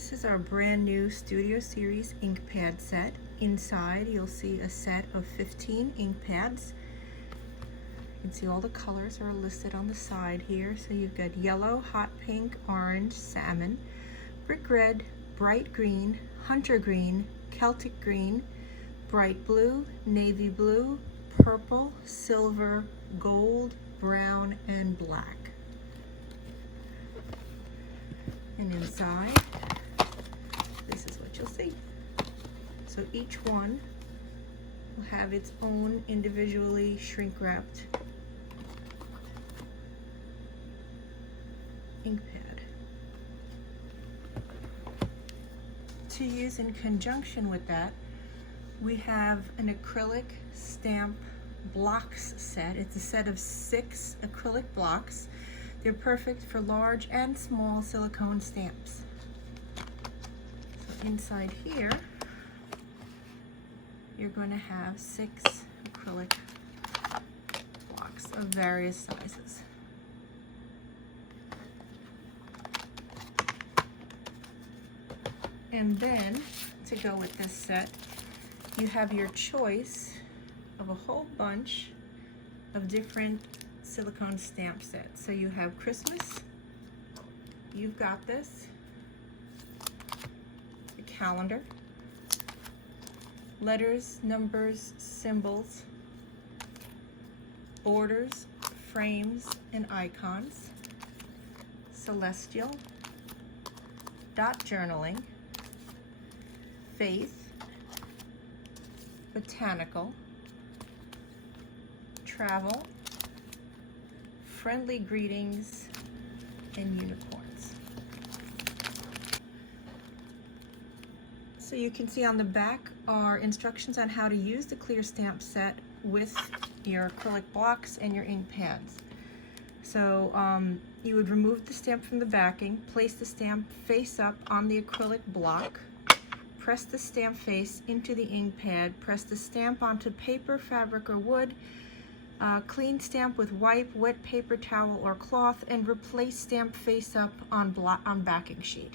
This is our brand new Studio Series ink pad set. Inside you'll see a set of 15 ink pads. You can see all the colors are listed on the side here. So you've got yellow, hot pink, orange, salmon, brick red, bright green, hunter green, Celtic green, bright blue, navy blue, purple, silver, gold, brown, and black. And inside, this is what you'll see. So each one will have its own individually shrink wrapped ink pad. To use in conjunction with that, we have an Acrylic Stamp Blocks set. It's a set of 6 acrylic blocks. They're perfect for large and small silicone stamps. So inside here, you're going to have 6 acrylic blocks of various sizes. And then, to go with this set, you have your choice of a whole bunch of different silicone stamp sets. So you have Christmas, You've Got This, a calendar, letters, numbers, symbols, borders, frames, and icons, celestial, dot journaling, faith, botanical, travel, friendly greetings, and unicorns. So you can see on the back are instructions on how to use the clear stamp set with your acrylic blocks and your ink pads. So you would remove the stamp from the backing, place the stamp face up on the acrylic block, press the stamp face into the ink pad, press the stamp onto paper, fabric, or wood, clean stamp with wipe, wet paper towel, or cloth, and replace stamp face up on backing sheet.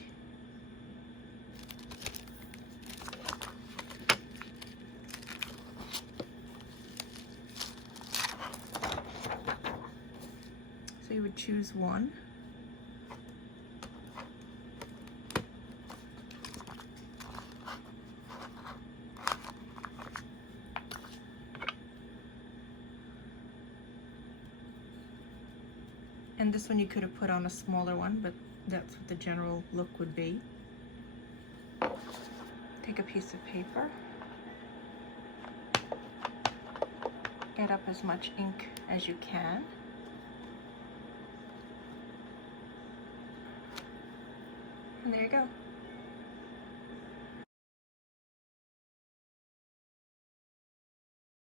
So you would choose one. And this one you could have put on a smaller one, but that's what the general look would be. Take a piece of paper, get up as much ink as you can. And there you go.